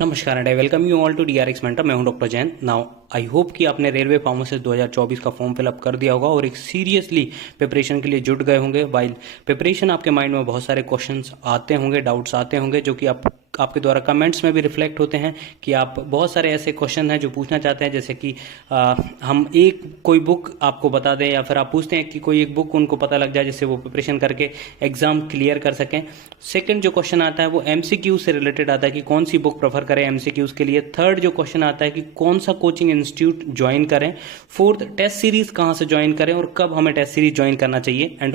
नमस्कार and I welcome you all to DRX mentor. मैं हूं doctor Jain. Now I hope कि आपने रेलवे फार्मासिस्ट 2024 का फॉर्म फिलअप कर दिया होगा और एक सीरियसली प्रिपरेशन के लिए जुट गए होंगे। वाइल प्रिपरेशन आपके माइंड में बहुत सारे क्वेश्चंस आते होंगे, डाउट्स आते होंगे जो कि आपके द्वारा कमेंट्स में भी रिफ्लेक्ट होते हैं कि आप बहुत सारे ऐसे क्वेश्चन हैं जो पूछना चाहते हैं, जैसे कि हम एक कोई बुक आपको बता दें या फिर आप पूछते हैं कि कोई एक बुक उनको पता लग जाए जिससे वो प्रिपरेशन करके एग्जाम क्लियर कर सकें। सेकंड जो क्वेश्चन आता है वो एमसीक्यू से रिलेटेड आता है कि कौन सी बुक प्रेफर करें एमसीक्यूज के लिए। थर्ड जो क्वेश्चन आता है कि कौन सा कोचिंग इंस्टीट्यूट ज्वाइन करें। फोर्थ, टेस्ट सीरीज कहाँ से ज्वाइन करें और कब हमें टेस्ट सीरीज ज्वाइन करना चाहिए। And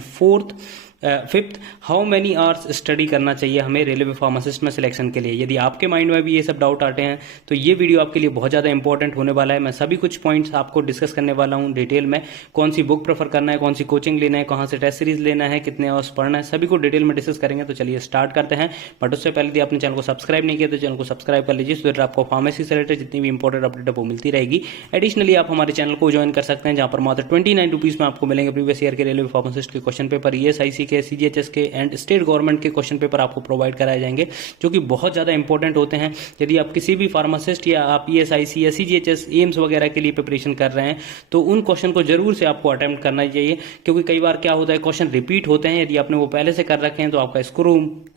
fifth, how many hours study करना चाहिए हमें रेलवे फार्मासिस्ट में सिलेक्शन के लिए। यदि आपके माइंड में भी ये सब डाउट आते हैं तो ये वीडियो आपके लिए बहुत ज़्यादा इंपॉर्टेंट होने वाला है। मैं सभी कुछ पॉइंट्स आपको डिस्कस करने वाला हूँ डिटेल में। कौन सी बुक प्रेफर करना है, कौन सी कोचिंग लेना है, कहाँ से टेस्ट सीरीज लेना है, कितने आवर्स पढ़ना है, सभी को डिटेल में डिस्कस करेंगे। तो चलिए स्टार्ट करते हैं। बट उससे पहले यदि आपने चैनल को सब्सक्राइब नहीं किया तो चैनल को सब्सक्राइब कर लीजिए, सो दैट आपको फार्मेसी से रिलेटेड जितनी भी इंपॉर्टेंट अपडेट है वो मिलती रहेगी। एडिशनली आप हमारे चैनल को ज्वाइन कर सकते हैं जहाँ पर मात्र 29 रुपीज़ में आपको मिलेंगे प्रीवियस ईयर के रेलवे फार्मासिस्ट के क्वेश्चन पेपर, ईएसआईसी के, सीजीएचएस के एंड स्टेट गवर्नमेंट के क्वेश्चन पेपर आपको प्रोवाइड कराए जाएंगे जो कि बहुत ज़्यादा इंपॉर्टेंट होते हैं। यदि आप किसी भी फार्मासिस्ट या आप ईएसआईसी या सीजीएचएस, एम्स वगैरह के लिए प्रिपरेशन कर रहे हैं तो उन क्वेश्चन को जरूर से आपको अटेम्प्ट करना चाहिए, क्योंकि कई बार क्या होता है क्वेश्चन रिपीट होते हैं। यदि आपने वो पहले से कर रखे हैं तो आपका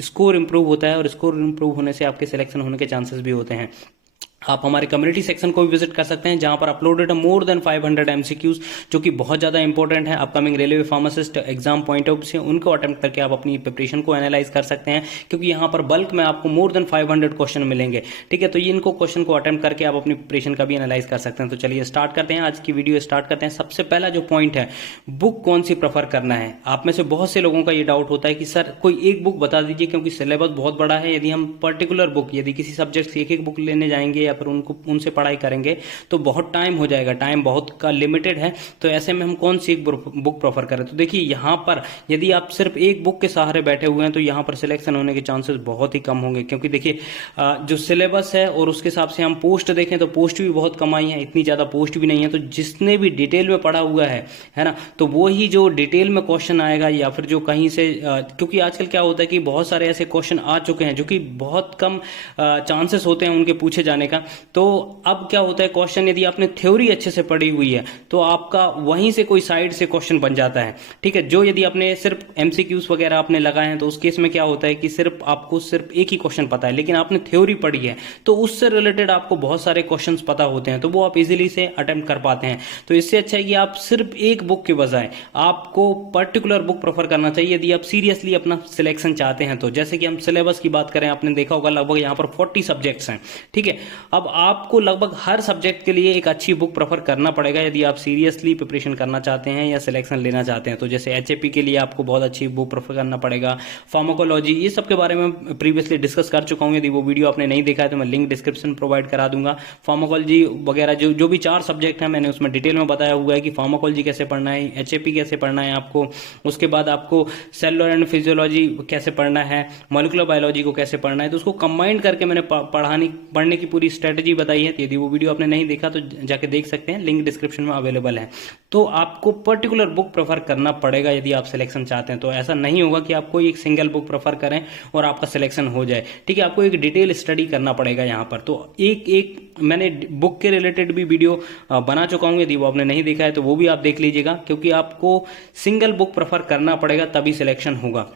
स्कोर इंप्रूव होता है और स्कोर इंप्रूव होने से आपके सिलेक्शन होने के चांसेस भी होते हैं। आप हमारे कम्युनिटी सेक्शन को भी विजिट कर सकते हैं जहां पर अपलोडेड है मोर देन 500 एमसीक्यूज जो कि बहुत ज़्यादा इंपॉर्टेंट है upcoming railway pharmacist exam point of view से। उनको अटेम्प्ट करके आप अपनी प्रिपरेशन को एनालाइज कर सकते हैं, क्योंकि यहाँ पर बल्क में आपको मोर देन 500 क्वेश्चन मिलेंगे। ठीक है, तो इनको क्वेश्चन को अटेम्प्ट करके आप अपनी प्रिपरेशन का भी एनालाइज कर सकते हैं। तो चलिए स्टार्ट करते हैं, आज की वीडियो स्टार्ट करते हैं। सबसे पहला जो पॉइंट है, बुक कौन सी प्रेफर करना है। आप में से बहुत से लोगों का ये डाउट होता है कि सर कोई एक बुक बता दीजिए, क्योंकि सिलेबस बहुत बड़ा है। यदि हम पर्टिकुलर बुक, यदि किसी सब्जेक्ट से एक बुक लेने जाएंगे या फिर उनसे पढ़ाई करेंगे तो बहुत टाइम हो जाएगा, टाइम बहुत का लिमिटेड है। तो ऐसे में हम कौन सी एक बुक प्रेफर करें। तो देखिए यहाँ पर यदि आप सिर्फ एक बुक के सहारे बैठे हुए हैं तो यहाँ पर सिलेक्शन होने के चांसेस बहुत ही कम होंगे, क्योंकि देखिए जो सिलेबस है और उसके हिसाब से हम पोस्ट देखें तो पोस्ट भी बहुत कम आई है, इतनी ज़्यादा पोस्ट भी नहीं है। तो जिसने भी डिटेल में पढ़ा हुआ है ना, तो वो ही जो डिटेल में क्वेश्चन आएगा या फिर जो कहीं से क्योंकि आजकल क्या होता है कि बहुत सारे ऐसे क्वेश्चन आ चुके हैं जो कि बहुत कम चांसेस होते हैं उनके पूछे जाने का। तो अब क्या होता है, क्वेश्चन यदि आपने थ्योरी अच्छे से पढ़ी हुई है तो आपका वहीं से कोई साइड से क्वेश्चन बन जाता है। ठीक है, जो यदि आपने सिर्फ एमसीक्यूज वगैरह आपने लगाए हैं तो उस केस में क्या होता है कि आपको सिर्फ एक ही क्वेश्चन पता है, लेकिन आपने थ्योरी पढ़ी है तो उससे रिलेटेड आपको बहुत सारे क्वेश्चन पता होते हैं, तो वो आप इजीली से अटेम्प्ट कर पाते हैं। तो इससे अच्छा है कि आप सिर्फ एक बुक के बजाय आपको पर्टिकुलर बुक प्रेफर करना चाहिए यदि आप सीरियसली अपना सिलेक्शन चाहते हैं। तो जैसे कि हम सिलेबस की बात करें, आपने देखा होगा लगभग यहाँ पर 40 सब्जेक्ट्स हैं। ठीक है, अब आपको लगभग हर सब्जेक्ट के लिए एक अच्छी बुक प्रेफर करना पड़ेगा यदि आप सीरियसली प्रिपरेशन करना चाहते हैं या सिलेक्शन लेना चाहते हैं। तो जैसे एचएपी के लिए आपको बहुत अच्छी बुक प्रेफर करना पड़ेगा, फार्माकोलॉजी, ये सब के बारे में प्रीवियसली डिस्कस कर चुका हूं। यदि वो वीडियो आपने नहीं देखा है तो मैं लिंक डिस्क्रिप्शन प्रोवाइड करा दूंगा। फार्माकोलॉजी वगैरह जो भी 4 सब्जेक्ट हैं मैंने उसमें डिटेल में बताया हुआ है कि फार्माकोलॉजी कैसे पढ़ना है, एचएपी कैसे पढ़ना है आपको, उसके बाद आपको सेलुलर एंड फिजियोलॉजी कैसे पढ़ना है, मॉलिक्यूलर बायोलॉजी को कैसे पढ़ना है। तो उसको कंबाइन करके मैंने पढ़ने की पूरी स्ट्रेटेजी बताई है। यदि वो वीडियो आपने नहीं देखा तो जाके देख सकते हैं, लिंक डिस्क्रिप्शन में अवेलेबल है। तो आपको पर्टिकुलर बुक प्रेफर करना पड़ेगा यदि आप सिलेक्शन चाहते हैं। तो ऐसा नहीं होगा कि आप कोई एक सिंगल बुक प्रेफर करें और आपका सिलेक्शन हो जाए। ठीक है, आपको एक डिटेल स्टडी करना पड़ेगा यहाँ पर। तो एक मैंने बुक के रिलेटेड भी वीडियो बना चुका हूँ, यदि वो आपने नहीं देखा है तो वो भी आप देख लीजिएगा, क्योंकि आपको सिंगल बुक प्रेफर करना पड़ेगा तभी सिलेक्शन होगा।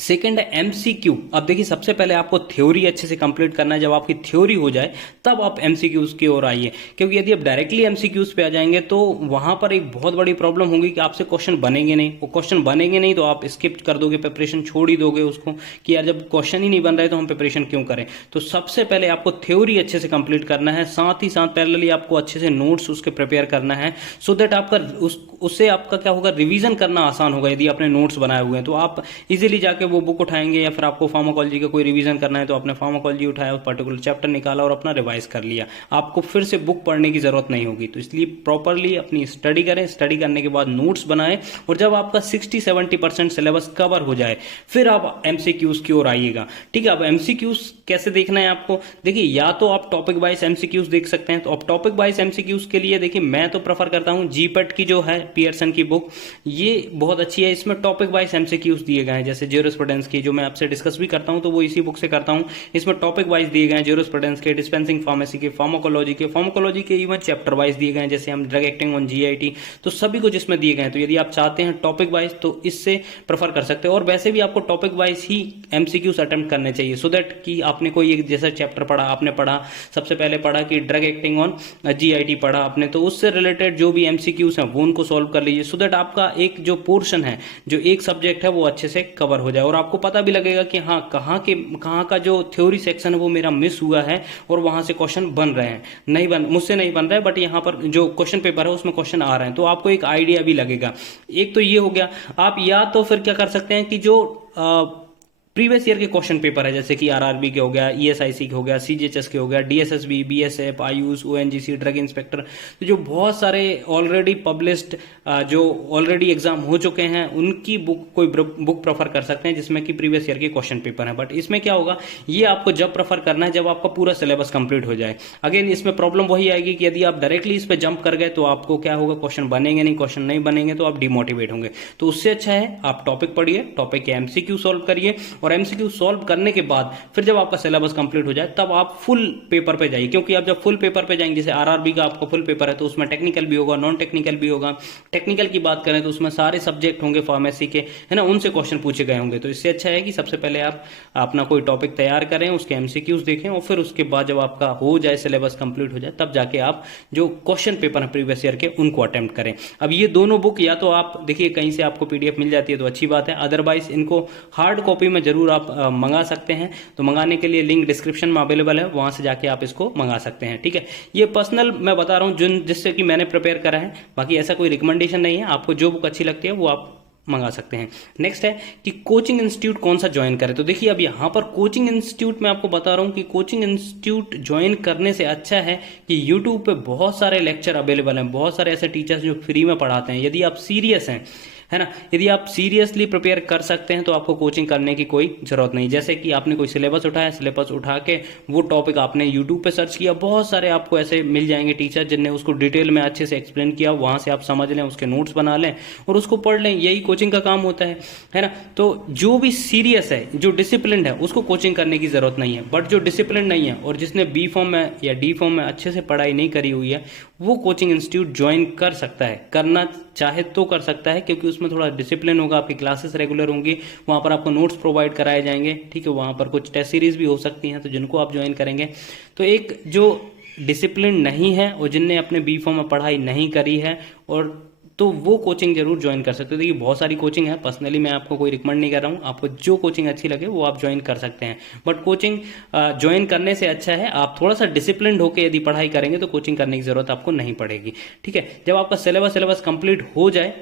सेकेंड है एमसीक्यू। अब देखिए सबसे पहले आपको थ्योरी अच्छे से कंप्लीट करना है। जब आपकी थ्योरी हो जाए तब आप एमसीक्यूज की ओर आइए, क्योंकि यदि आप डायरेक्टली एमसीक्यूज पे आ जाएंगे तो वहां पर एक बहुत बड़ी प्रॉब्लम होगी कि आपसे क्वेश्चन बनेंगे नहीं। वो क्वेश्चन बनेंगे नहीं तो आप स्किप कर दोगे, प्रिपरेशन छोड़ ही दोगे उसको कि यार जब क्वेश्चन ही नहीं बन रहे तो हम प्रिपरेशन क्यों करें। तो सबसे पहले आपको थ्योरी अच्छे से कंप्लीट करना है, साथ ही साथ पैरेलली आपको अच्छे से नोट्स उसके प्रिपेयर करना है, सो दैट आपका उससे आपका क्या होगा, रिवीजन करना आसान होगा। यदि आपने नोट्स बनाए हुए हैं तो आप इजीली जाके वो बुक उठाएंगे, या फिर आपको फार्माकोलॉजी का कोई रिवीजन करना है तो आपने फार्माकोलॉजी उठाया, पर्टिकुलर चैप्टर निकाला और अपना रिवाइज कर लिया। आपको फिर से बुक पढ़ने की जरूरत नहीं होगी। तो इसलिए प्रॉपरली अपनी स्टडी करें, स्टडी करने के बाद नोट्स बनाएं, और जब आपका 60-70% सिलेबस कवर हो जाए फिर आप एमसीक्यूज की ओर आइएगा। ठीक है, अब एमसीक्यूज कैसे देखना है आपको, देखिए या तो आप टॉपिक वाइज एमसीक्यूज देख सकते हैं। तो आप टॉपिक वाइज एमसीक्यूज के लिए देखिए मैं तो प्रेफर करता हूं जीपेट की जो है पियर्सन की बुक, ये बहुत अच्छी है। इसमें टॉपिक वाइज एमसीक्यूज दिए गए हैं, जैसे ज्यूरिस्प्रूडेंस की, जो मैं आपसे डिस्कस भी करता हूं तो वो इसी बुक से करता हूं। इसमें टॉपिक वाइज दिए गए हैं, ज्यूरिस्प्रूडेंस के, डिस्पेंसिंग फार्मेसी के, फार्माकोलॉजी के इवन चैप्टर वाइज दिए गए हैं, जैसे हम ड्रग एक्टिंग ऑन जीआईटी, तो सभी कुछ इसमें दिए गए हैं। तो यदि आप चाहते हैं टॉपिक वाइज तो इससे प्रेफर कर सकते हैं। और वैसे भी आपको टॉपिक वाइज ही एमसीक्यूज अटेम्प्ट करने चाहिए, सो दैट कि आपने कोई एक जैसा चैप्टर पढ़ा, आपने पढ़ा सबसे पहले पढ़ा कि ड्रग एक्टिंग ऑन जीआईटी पढ़ा आपने, तो उससे रिलेटेड जो भी एमसीक्यूज हैं वो उनको सॉल्व कर लीजिए, सो दैट आपका एक जो पोर्शन है, जो एक सब्जेक्ट है, वो अच्छे से कवर हो जाए और आपको पता भी लगेगा कि हाँ कहाँ का जो थ्योरी सेक्शन है वो मेरा मिस हुआ है और वहां से क्वेश्चन बन रहे हैं, मुझसे नहीं बन रहा है, बट यहाँ पर जो क्वेश्चन पेपर है उसमें क्वेश्चन आ रहे हैं, तो आपको एक आइडिया भी लगेगा। एक तो ये हो गया। आप या तो फिर क्या कर सकते हैं कि जो प्रीवियस ईयर के क्वेश्चन पेपर है, जैसे कि आरआरबी के हो गया, ईएसआईसी के हो गया, सीजीएचएस के हो गया, DSSB, BSF, Ayush, ONGC, drug inspector, तो जो बहुत सारे ऑलरेडी पब्लिश्ड जो ऑलरेडी एग्जाम हो चुके हैं उनकी कोई बुक प्रेफर कर सकते हैं जिसमें कि प्रीवियस ईयर के क्वेश्चन पेपर है। बट इसमें क्या होगा, ये आपको जब प्रेफर करना है जब आपका पूरा सिलेबस कंप्लीट हो जाए। अगेन इसमें प्रॉब्लम वही आएगी कि यदि आप डायरेक्टली इस पर जंप कर गए तो आपको क्या होगा, क्वेश्चन बनेंगे नहीं, क्वेश्चन नहीं बनेंगे तो आप डिमोटिवेट होंगे। तो उससे अच्छा है आप टॉपिक पढ़िए, टॉपिक के एमसीक्यू सॉल्व करिए और एमसीक्यू सॉल्व करने के बाद फिर जब आपका सिलेबस कंप्लीट हो जाए तब आप फुल पेपर पे जाइए, क्योंकि आप जब फुल पेपर पे जाएंगे, जैसे आरआरबी का आपका फुल पेपर है तो उसमें टेक्निकल भी होगा, नॉन टेक्निकल भी होगा। टेक्निकल की बात करें तो उसमें सारे सब्जेक्ट होंगे फार्मेसी के, है ना, उनसे क्वेश्चन पूछे गए होंगे। तो इससे अच्छा है कि सबसे पहले आप अपना कोई टॉपिक तैयार करें, उसके एमसीक्यूज देखें और फिर उसके बाद जब आपका हो जाए, सिलेबस कंप्लीट हो जाए, तब जाके आप जो क्वेश्चन पेपर है प्रीवियस ईयर के उनको अटेम्प्ट करें। अब ये दोनों बुक या तो आप देखिए कहीं से आपको पीडीएफ मिल जाती है तो अच्छी बात है, अदरवाइज इनको हार्ड कॉपी में जरूर आप मंगा सकते हैं। तो मंगाने के लिए लिंक डिस्क्रिप्शन में अवेलेबल है, वहां से जाके आप इसको मंगा सकते हैं। ठीक है, ये पर्सनल मैं बता रहा हूं जिससे कि मैंने प्रिपेयर करा है, बाकी ऐसा कोई रिकमेंडेशन नहीं है। आपको जो बुक अच्छी लगती है वो आप मंगा सकते हैं। नेक्स्ट है कि कोचिंग इंस्टीट्यूट कौन सा ज्वाइन करें। तो देखिए अब यहां पर कोचिंग इंस्टीट्यूट मैं आपको बता रहा हूं कि कोचिंग इंस्टीट्यूट ज्वाइन करने से अच्छा है कि यूट्यूब पे बहुत सारे लेक्चर अवेलेबल हैं, बहुत सारे ऐसे टीचर्स जो फ्री में पढ़ाते हैं। यदि आप सीरियस हैं, है ना, यदि आप सीरियसली प्रिपेयर कर सकते हैं तो आपको कोचिंग करने की कोई जरूरत नहीं। जैसे कि आपने कोई सिलेबस उठाया, सिलेबस उठा के वो टॉपिक आपने यूट्यूब पे सर्च किया, बहुत सारे आपको ऐसे मिल जाएंगे टीचर जिनने उसको डिटेल में अच्छे से एक्सप्लेन किया, वहां से आप समझ लें, उसके नोट्स बना लें और उसको पढ़ लें। यही कोचिंग का काम होता है ना। तो जो भी सीरियस है, जो डिसिप्लिन है, उसको कोचिंग करने की जरूरत नहीं है। बट जो डिसिप्लिन नहीं है और जिसने बी फॉर्म में या डी फॉर्म में अच्छे से पढ़ाई नहीं करी हुई है, वो कोचिंग इंस्टीट्यूट ज्वाइन कर सकता है, करना चाहे तो कर सकता है, क्योंकि उसमें थोड़ा डिसिप्लिन होगा, आपकी क्लासेस रेगुलर होंगी, वहां पर आपको नोट्स प्रोवाइड कराए जाएंगे। ठीक है, वहां पर कुछ टेस्ट सीरीज भी हो सकती हैं, तो जिनको आप ज्वाइन करेंगे। तो एक जो डिसिप्लिन नहीं है और जिनने अपने बी फॉर्म में पढ़ाई नहीं करी है और तो वो कोचिंग जरूर ज्वाइन कर सकते हो। देखिए बहुत सारी कोचिंग है, पर्सनली मैं आपको कोई रिकमेंड नहीं कर रहा हूँ, आपको जो कोचिंग अच्छी लगे वो आप ज्वाइन कर सकते हैं। बट कोचिंग ज्वाइन करने से अच्छा है आप थोड़ा सा डिसिप्लिन होकर यदि पढ़ाई करेंगे तो कोचिंग करने की जरूरत आपको नहीं पड़ेगी। ठीक है, जब आपका सिलेबस कंप्लीट हो जाए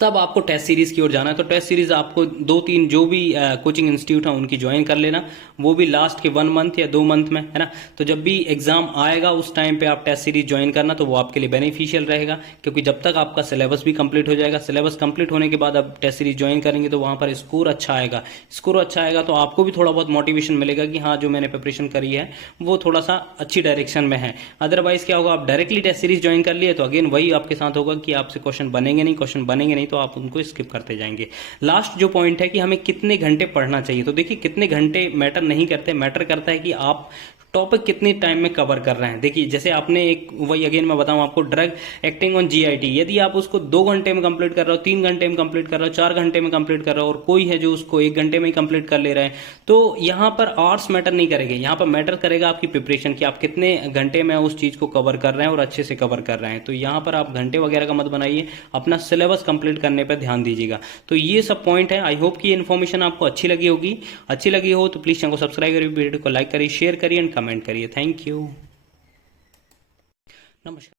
तब आपको टेस्ट सीरीज की ओर जाना है। तो टेस्ट सीरीज आपको 2-3 जो भी कोचिंग इंस्टीट्यूट है उनकी ज्वाइन कर लेना, वो भी लास्ट के 1 मंथ या 2 मंथ में, है ना। तो जब भी एग्जाम आएगा उस टाइम पे आप टेस्ट सीरीज ज्वाइन करना, तो वो आपके लिए बेनिफिशियल रहेगा, क्योंकि जब तक आपका सिलेबस भी कंप्लीट हो जाएगा, सिलेबस कंप्लीट होने के बाद आप टेस्ट सीरीज ज्वाइन करेंगे तो वहां पर स्कोर अच्छा आएगा। स्कोर अच्छा आएगा तो आपको भी थोड़ा बहुत मोटिवेशन मिलेगा कि हाँ जो मैंने प्रिपरेशन करी है वो थोड़ा सा अच्छी डायरेक्शन में है। अदरवाइज क्या होगा, आप डायरेक्टली टेस्ट सीरीज ज्वाइन कर लिए तो अगेन वही आपके साथ होगा कि आपसे क्वेश्चन बनेंगे नहीं, तो आप उनको स्किप करते जाएंगे। लास्ट जो पॉइंट है कि हमें कितने घंटे पढ़ना चाहिए। तो देखिए कितने घंटे मैटर नहीं करते, मैटर करता है कि आप टॉपिक कितने टाइम में कवर कर रहे हैं। देखिए जैसे आपने एक वही अगेन मैं बताऊं आपको ड्रग एक्टिंग ऑन जीआईटी, यदि आप उसको 2 घंटे में कंप्लीट कर रहे हो, 3 घंटे में कंप्लीट कर रहे हो, 4 घंटे में कंप्लीट कर रहे हो और कोई है जो उसको 1 घंटे में ही कंप्लीट कर ले रहा है, तो यहां पर आवर्स मैटर नहीं करेंगे, यहां पर मैटर करेगा आपकी प्रिपरेशन कि आप कितने घंटे में उस चीज को कवर कर रहे हैं और अच्छे से कवर कर रहे हैं। तो यहां पर आप घंटे वगैरह का मत बनाइए, अपना सिलेबस कंप्लीट करने पर ध्यान दीजिएगा। तो ये सब पॉइंट है। आई होप कि ये इन्फॉर्मेशन आपको अच्छी लगी होगी। अच्छी लगी हो तो प्लीज चैनल को सब्सक्राइब करिए, वीडियो को लाइक करिए, शेयर करिए एंड कमेंट करिए। Thank you. नमस्कार।